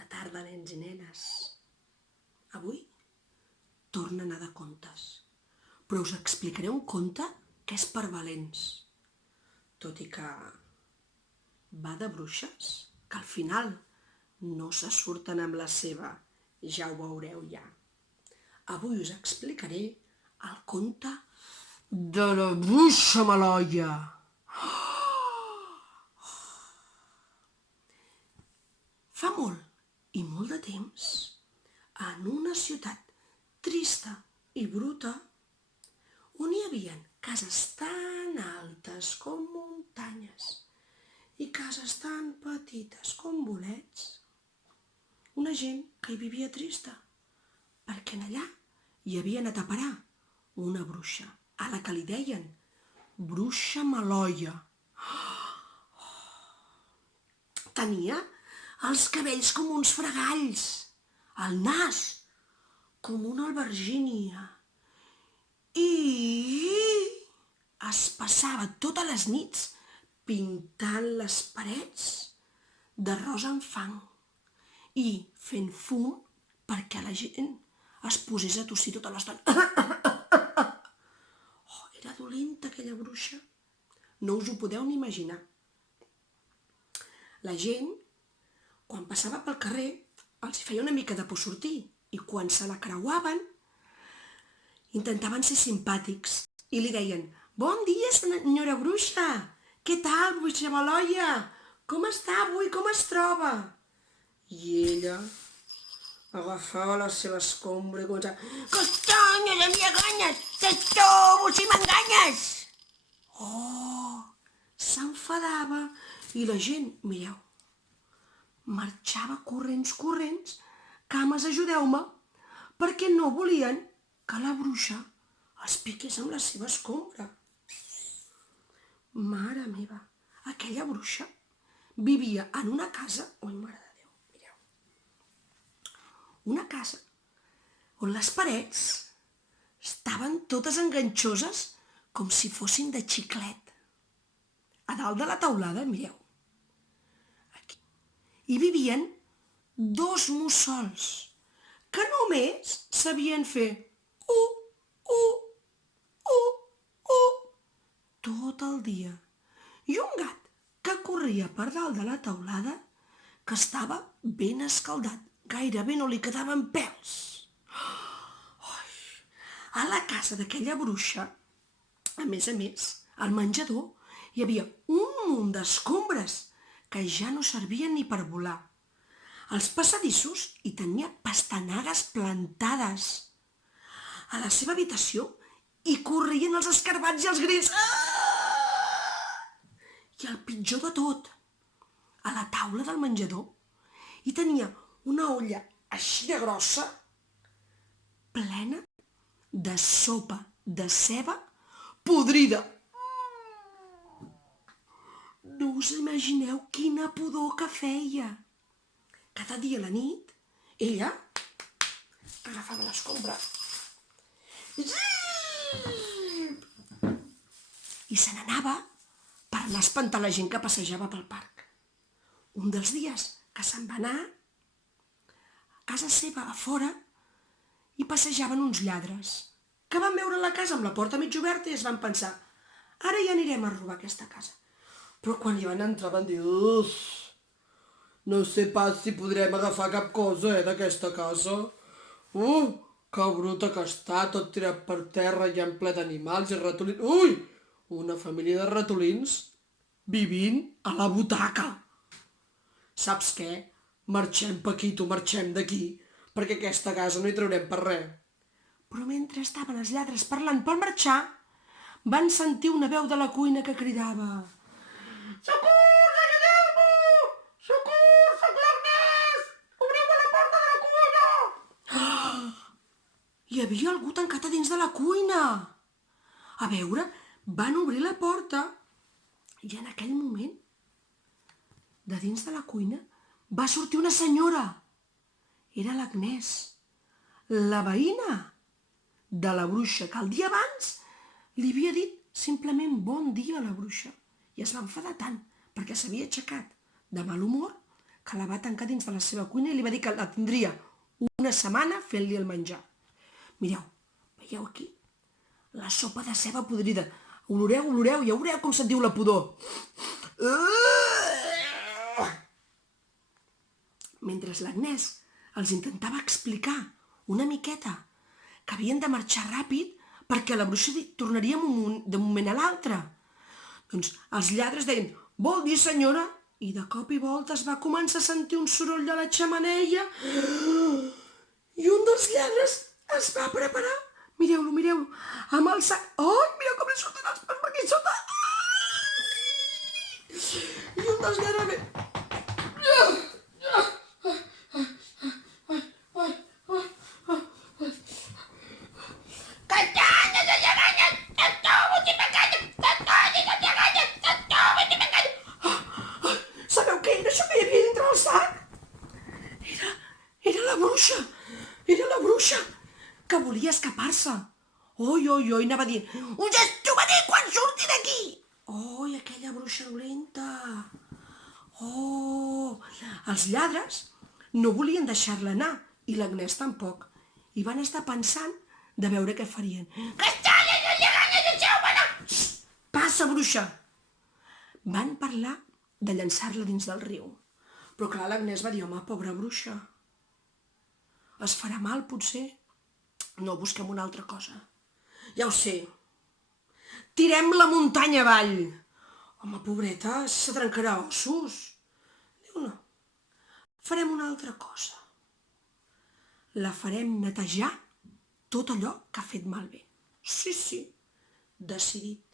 Bona tarda, nens i nenes. Avui torna a anar de contes, però us explicaré un conte que és per valents. Tot i que va de bruixes, que al final no se surten amb la seva, ja ho veureu ja. Avui us explicaré el conte de la bruixa Maloia. Fa molt i molt de temps, en una ciutat trista i bruta, on hi havia cases tan altes com muntanyes i cases tan petites com bolets, una gent que hi vivia trista, perquè en allà hi havia anat a parar una bruixa, a la que li deien bruixa Maloia. Tenia els cabells com uns fregalls, el nas com una albergínia i es passava totes les nits pintant les parets de rosa amb fang i fent fum perquè la gent es posés a tossir tota l'estona. Oh, era dolenta aquella bruixa. No us ho podeu ni imaginar. La gent, quan passava pel carrer, els feia una mica de por sortir i quan se la creuaven intentaven ser simpàtics i li deien «Bon dia, senyora bruixa! Què tal, bruixa Maloia? Com està avui? Com es troba?» I ella agafava la seva escombra i començava «Castanya de mi aganyes! Te trobo si m'enganyes!» Oh, s'enfadava i la gent, mireu, marxava corrents, cames, ajudeu-me, perquè no volien que la bruixa els piqués amb la seva escombra. Mare meva, aquella bruixa vivia en una casa, oi, mare de Déu, mireu, una casa on les parets estaven totes enganxoses com si fossin de xiclet. A dalt de la teulada, mireu, aquí, hi vivien 2 mussols que només sabien fer tot el dia. I un gat que corria per dalt de la teulada que estava ben escaldat. Gairebé no li quedaven pèls. A la casa d'aquella bruixa, a més, al menjador hi havia un munt d'escombres que ja no servien ni per volar. Als passadissos hi tenia pastanagues plantades. A la seva habitació hi corrien els escarbats i els grits. I el pitjor de tot, a la taula del menjador hi tenia una olla així de grossa plena de sopa de ceba podrida. No us imagineu quina pudor que feia. Cada dia a la nit, ella agafava l'escombra i se n'anava per anar a espantar la gent que passejava pel parc. Un dels dies que se'n va anar, a casa seva, a fora, hi passejaven uns lladres que van veure la casa amb la porta mig oberta i es van pensar «Ara ja anirem a robar aquesta casa». Però quan hi van entrar van dir «Uf, no sé pas si podrem agafar cap cosa, d'aquesta casa. Que bruta que està, tot tirat per terra i en ple d'animals i ratolins. Ui, una família de ratolins vivint a la butaca. Saps què? Marxem, Paquito, marxem d'aquí, perquè aquesta casa no hi traurem per res». Però mentre estaven els lladres parlant per marxar, van sentir una veu de la cuina que cridava «Socors, ajudeu-me! Socors, soc l'Agnès! Obriu-me la porta de la cuina!» Hi havia algú tancat a dins de la cuina. A veure, van obrir la porta i en aquell moment, de dins de la cuina, va sortir una senyora. Era l'Agnès, la veïna de la bruixa, que el dia abans li havia dit simplement bon dia a la bruixa. I es va enfadar tant perquè s'havia aixecat de mal humor que la va tancar dins de la seva cuina i li va dir que la tindria una setmana fent-li el menjar. Mireu, veieu aquí? La sopa de ceba podrida. Oloreu, oloreu, ja veureu com se't diu la pudor. Mentre l'Agnès els intentava explicar una miqueta que havien de marxar ràpid perquè la bruixa tornaria de moment a l'altre. Doncs els lladres deien, vol dir senyora? I de cop i volta es va començar a sentir un soroll a la xemeneia i un dels lladres es va preparar. Mireu-lo, mireu-lo, amb el sac... Ai, mireu com li surten els peus per aquí sota! I un dels lladres ve... Sabeu què era això que hi havia dintre del sac? Era la bruixa, que volia escapar-se. Oi, oi, oi, anava dient, us estuvaré quan surti d'aquí. Oi, aquella bruixa dolenta. Oh, els lladres no volien deixar-la anar i l'Agnès tampoc. I van estar pensant de veure què farien. Passa, bruixa! Van parlar de llançar-la dins del riu. Però clar, l'Agnès va dir, home, pobra bruixa. Es farà mal, potser? No, busquem una altra cosa. Ja ho sé. Tirem la muntanya avall. Home, pobreta, se trencarà ossos. Diu, no. Farem una altra cosa. La farem netejar tot allò que ha fet malbé. Sí, sí, decidit.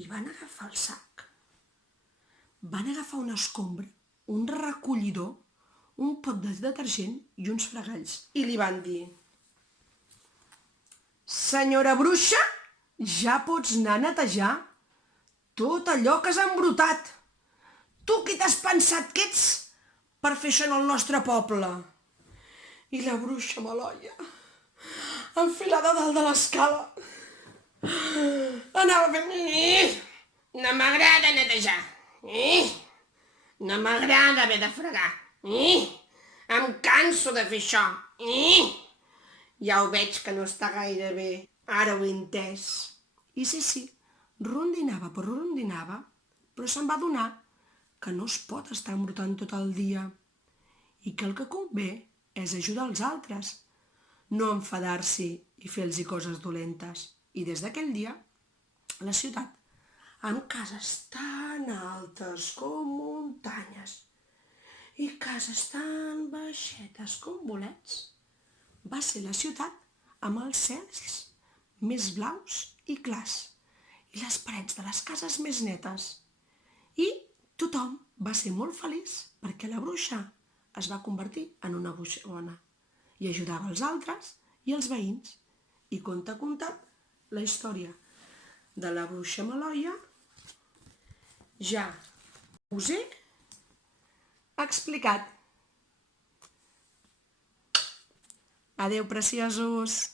I van agafar el sac. Van agafar una escombra, un recollidor, un pot de detergent i uns fregalls. I li van dir, senyora bruixa, ja pots anar a netejar tot allò que has embrutat. Tu qui t'has pensat que ets per fer això en el nostre poble? I la bruixa Maloia, enfilada dalt de l'escala, anava fent... No m'agrada netejar. No m'agrada haver de fregar. Em canso de fer això. Ja ho veig que no està gaire bé. Ara ho he entès. I sí, rondinava per rondinava, però se'n va adonar que no es pot estar embrutant tot el dia i que el que convé és ajudar els altres, no enfadar-s'hi i fer-los coses dolentes. I des d'aquell dia, la ciutat, amb cases tan altes com muntanyes i cases tan baixetes com bolets, va ser la ciutat amb els cels més blaus i clars i les parets de les cases més netes. I tothom va ser molt feliç perquè la bruixa es va convertir en una bruixa bona i ajudava els altres i els veïns. I conta la història de la bruixa Maloia ja us he explicat. Adeu, preciosos!